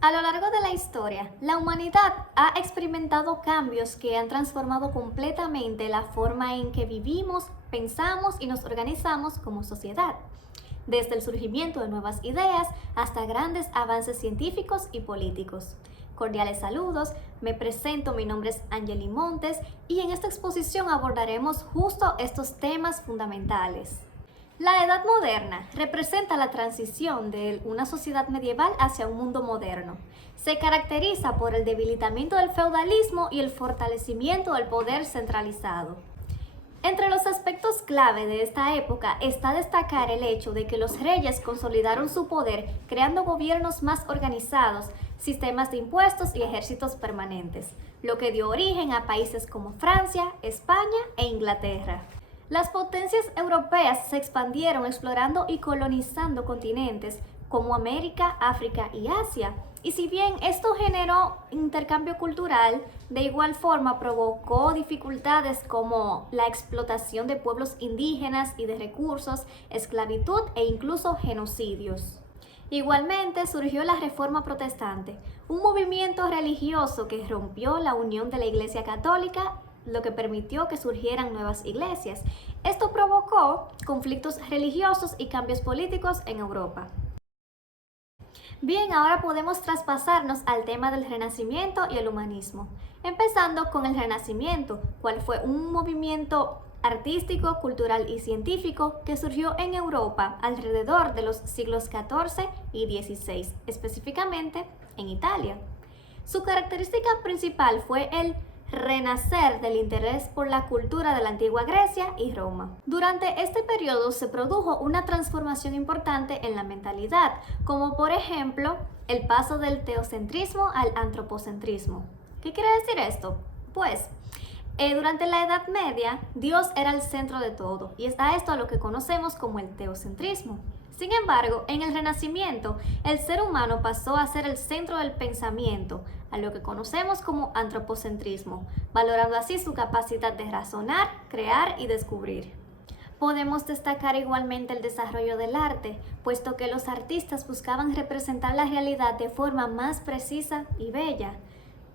A lo largo de la historia, la humanidad ha experimentado cambios que han transformado completamente la forma en que vivimos, pensamos y nos organizamos como sociedad, desde el surgimiento de nuevas ideas hasta grandes avances científicos y políticos. Cordiales saludos, me presento, mi nombre es Angeli Montes y en esta exposición abordaremos justo estos temas fundamentales. La Edad Moderna representa la transición de una sociedad medieval hacia un mundo moderno. Se caracteriza por el debilitamiento del feudalismo y el fortalecimiento del poder centralizado. Entre los aspectos clave de esta época está destacar el hecho de que los reyes consolidaron su poder creando gobiernos más organizados, sistemas de impuestos y ejércitos permanentes, lo que dio origen a países como Francia, España e Inglaterra. Las potencias europeas se expandieron explorando y colonizando continentes como América, África y Asia. Y si bien esto generó intercambio cultural, de igual forma provocó dificultades como la explotación de pueblos indígenas y de recursos, esclavitud e incluso genocidios. Igualmente surgió la Reforma Protestante, un movimiento religioso que rompió la unión de la Iglesia Católica, lo que permitió que surgieran nuevas iglesias. Esto provocó conflictos religiosos y cambios políticos en Europa. Bien, ahora podemos traspasarnos al tema del Renacimiento y el humanismo, empezando con el Renacimiento, cual fue un movimiento artístico, cultural y científico que surgió en Europa alrededor de los siglos XIV y XVI, específicamente en Italia. Su característica principal fue el renacer del interés por la cultura de la antigua Grecia y Roma. Durante este periodo se produjo una transformación importante en la mentalidad, como por ejemplo el paso del teocentrismo al antropocentrismo. ¿Qué quiere decir esto? Pues, durante la Edad Media, Dios era el centro de todo, y es a esto a lo que conocemos como el teocentrismo. Sin embargo, en el Renacimiento, el ser humano pasó a ser el centro del pensamiento, a lo que conocemos como antropocentrismo, valorando así su capacidad de razonar, crear y descubrir. Podemos destacar igualmente el desarrollo del arte, puesto que los artistas buscaban representar la realidad de forma más precisa y bella.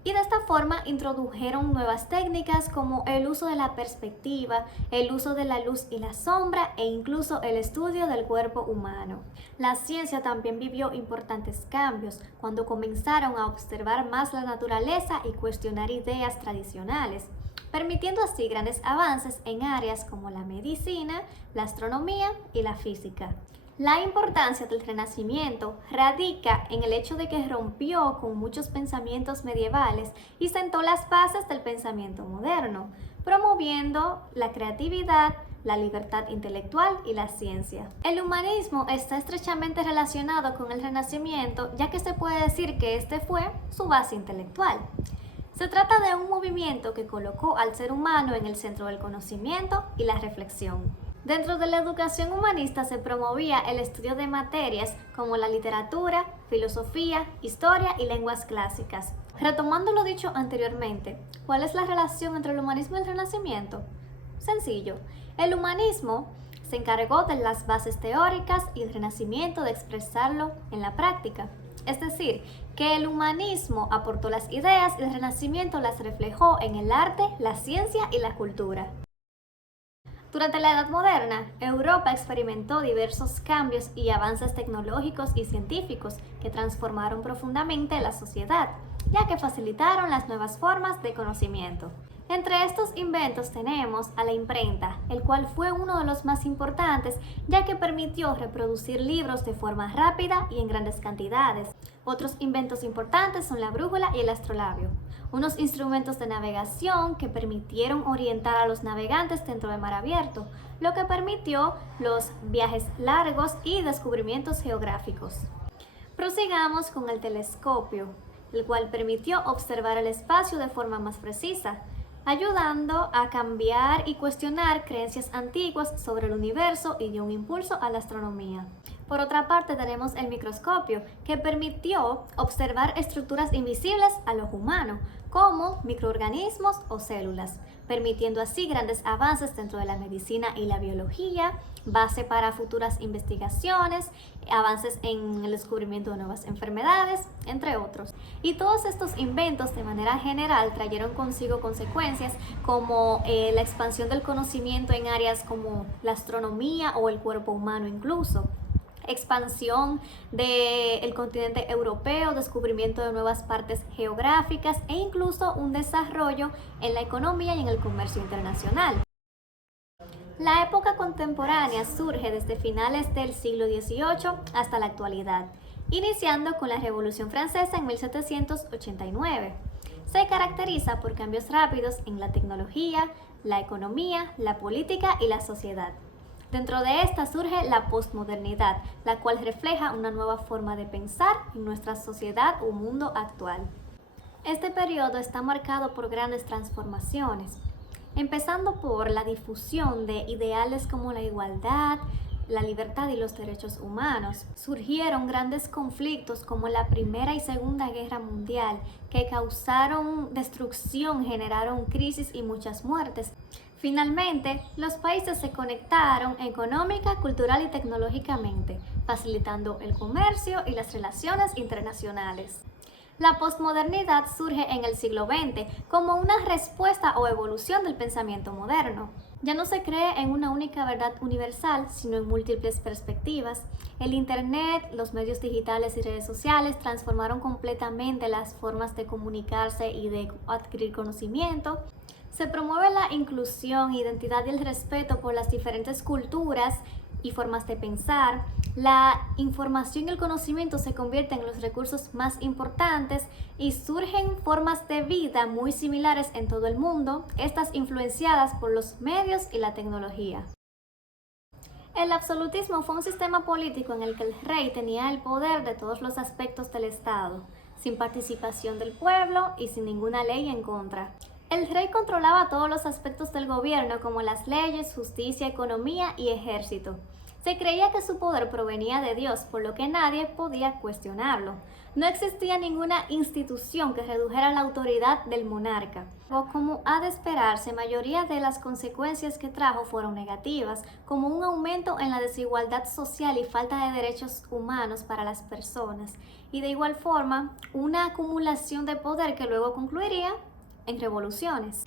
Y de esta forma introdujeron nuevas técnicas como el uso de la perspectiva, el uso de la luz y la sombra e incluso el estudio del cuerpo humano. La ciencia también vivió importantes cambios cuando comenzaron a observar más la naturaleza y cuestionar ideas tradicionales, permitiendo así grandes avances en áreas como la medicina, la astronomía y la física. La importancia del Renacimiento radica en el hecho de que rompió con muchos pensamientos medievales y sentó las bases del pensamiento moderno, promoviendo la creatividad, la libertad intelectual y la ciencia. El humanismo está estrechamente relacionado con el Renacimiento, ya que se puede decir que este fue su base intelectual. Se trata de un movimiento que colocó al ser humano en el centro del conocimiento y la reflexión. Dentro de la educación humanista se promovía el estudio de materias como la literatura, filosofía, historia y lenguas clásicas. Retomando lo dicho anteriormente, ¿cuál es la relación entre el humanismo y el Renacimiento? Sencillo, el humanismo se encargó de las bases teóricas y el Renacimiento de expresarlo en la práctica. Es decir, que el humanismo aportó las ideas y el Renacimiento las reflejó en el arte, la ciencia y la cultura. Durante la Edad Moderna, Europa experimentó diversos cambios y avances tecnológicos y científicos que transformaron profundamente la sociedad, ya que facilitaron las nuevas formas de conocimiento. Entre estos inventos tenemos a la imprenta, el cual fue uno de los más importantes, ya que permitió reproducir libros de forma rápida y en grandes cantidades. Otros inventos importantes son la brújula y el astrolabio, unos instrumentos de navegación que permitieron orientar a los navegantes dentro del mar abierto, lo que permitió los viajes largos y descubrimientos geográficos. Prosigamos con el telescopio, el cual permitió observar el espacio de forma más precisa, ayudando a cambiar y cuestionar creencias antiguas sobre el universo y dio un impulso a la astronomía. Por otra parte, tenemos el microscopio, que permitió observar estructuras invisibles al ojo humano, como microorganismos o células, permitiendo así grandes avances dentro de la medicina y la biología, base para futuras investigaciones, avances en el descubrimiento de nuevas enfermedades, entre otros. Y todos estos inventos de manera general trajeron consigo consecuencias como la expansión del conocimiento en áreas como la astronomía o el cuerpo humano incluso, expansión del continente europeo, descubrimiento de nuevas partes geográficas e incluso un desarrollo en la economía y en el comercio internacional. La época contemporánea surge desde finales del siglo XVIII hasta la actualidad, iniciando con la Revolución Francesa en 1789. Se caracteriza por cambios rápidos en la tecnología, la economía, la política y la sociedad. Dentro de esta surge la posmodernidad, la cual refleja una nueva forma de pensar en nuestra sociedad o mundo actual. Este periodo está marcado por grandes transformaciones, empezando por la difusión de ideales como la igualdad, la libertad y los derechos humanos. Surgieron grandes conflictos como la Primera y Segunda Guerra Mundial, que causaron destrucción, generaron crisis y muchas muertes. Finalmente, los países se conectaron económica, cultural y tecnológicamente, facilitando el comercio y las relaciones internacionales. La posmodernidad surge en el siglo XX como una respuesta o evolución del pensamiento moderno. Ya no se cree en una única verdad universal, sino en múltiples perspectivas. El Internet, los medios digitales y redes sociales transformaron completamente las formas de comunicarse y de adquirir conocimiento. Se promueve la inclusión, identidad y el respeto por las diferentes culturas y formas de pensar. La información y el conocimiento se convierten en los recursos más importantes y surgen formas de vida muy similares en todo el mundo, estas influenciadas por los medios y la tecnología. El absolutismo fue un sistema político en el que el rey tenía el poder de todos los aspectos del Estado, sin participación del pueblo y sin ninguna ley en contra. El rey controlaba todos los aspectos del gobierno, como las leyes, justicia, economía y ejército. Se creía que su poder provenía de Dios, por lo que nadie podía cuestionarlo. No existía ninguna institución que redujera la autoridad del monarca. O como ha de esperarse, mayoría de las consecuencias que trajo fueron negativas, como un aumento en la desigualdad social y falta de derechos humanos para las personas, y de igual forma, una acumulación de poder que luego concluiría en revoluciones.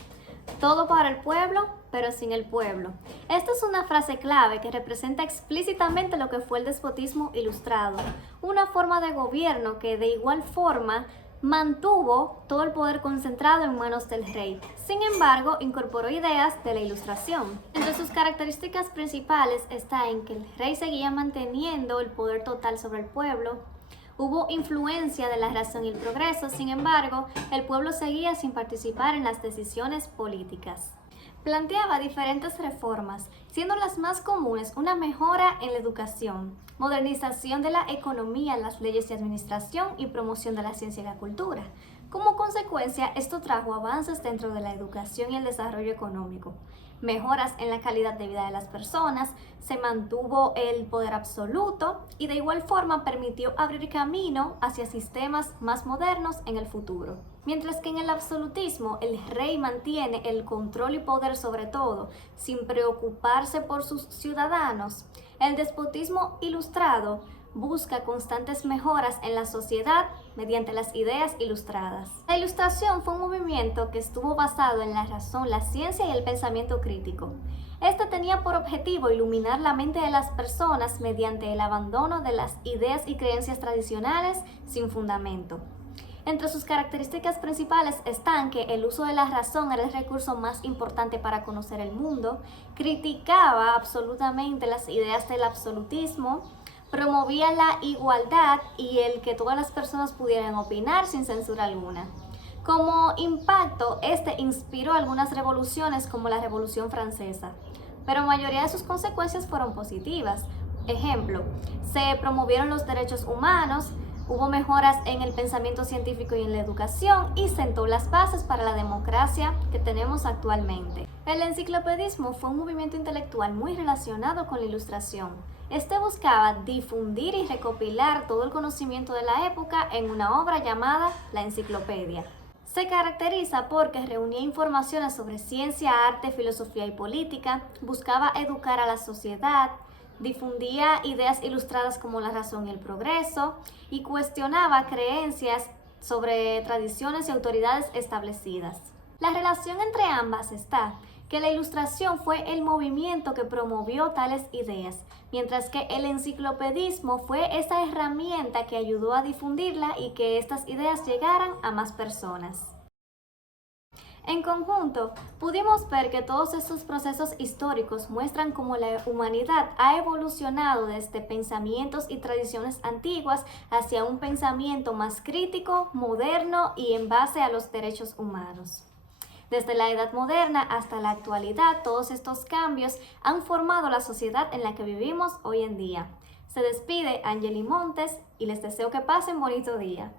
Todo para el pueblo, pero sin el pueblo. Esta es una frase clave que representa explícitamente lo que fue el despotismo ilustrado, una forma de gobierno que de igual forma mantuvo todo el poder concentrado en manos del rey. Sin embargo, incorporó ideas de la Ilustración. Entre sus características principales está en que el rey seguía manteniendo el poder total sobre el pueblo. Hubo influencia de la razón y el progreso, sin embargo, el pueblo seguía sin participar en las decisiones políticas. Planteaba diferentes reformas, siendo las más comunes una mejora en la educación, modernización de la economía, las leyes y administración y promoción de la ciencia y la cultura. Como consecuencia, esto trajo avances dentro de la educación y el desarrollo económico, mejoras en la calidad de vida de las personas, se mantuvo el poder absoluto y de igual forma permitió abrir camino hacia sistemas más modernos en el futuro. Mientras que en el absolutismo el rey mantiene el control y poder sobre todo, sin preocuparse por sus ciudadanos, el despotismo ilustrado busca constantes mejoras en la sociedad mediante las ideas ilustradas. La Ilustración fue un movimiento que estuvo basado en la razón, la ciencia y el pensamiento crítico. Este tenía por objetivo iluminar la mente de las personas mediante el abandono de las ideas y creencias tradicionales sin fundamento. Entre sus características principales están que el uso de la razón era el recurso más importante para conocer el mundo, criticaba absolutamente las ideas del absolutismo, promovía la igualdad y el que todas las personas pudieran opinar sin censura alguna. Como impacto, este inspiró algunas revoluciones como la Revolución Francesa, pero la mayoría de sus consecuencias fueron positivas. Ejemplo, se promovieron los derechos humanos, hubo mejoras en el pensamiento científico y en la educación y sentó las bases para la democracia que tenemos actualmente. El enciclopedismo fue un movimiento intelectual muy relacionado con la Ilustración. Este buscaba difundir y recopilar todo el conocimiento de la época en una obra llamada la Enciclopedia. Se caracteriza porque reunía informaciones sobre ciencia, arte, filosofía y política, buscaba educar a la sociedad, difundía ideas ilustradas como la razón y el progreso y cuestionaba creencias sobre tradiciones y autoridades establecidas. La relación entre ambas está que la Ilustración fue el movimiento que promovió tales ideas, mientras que el enciclopedismo fue esa herramienta que ayudó a difundirla y que estas ideas llegaran a más personas. En conjunto, pudimos ver que todos estos procesos históricos muestran cómo la humanidad ha evolucionado desde pensamientos y tradiciones antiguas hacia un pensamiento más crítico, moderno y en base a los derechos humanos. Desde la Edad Moderna hasta la actualidad, todos estos cambios han formado la sociedad en la que vivimos hoy en día. Se despide Angeli Montes y les deseo que pasen bonito día.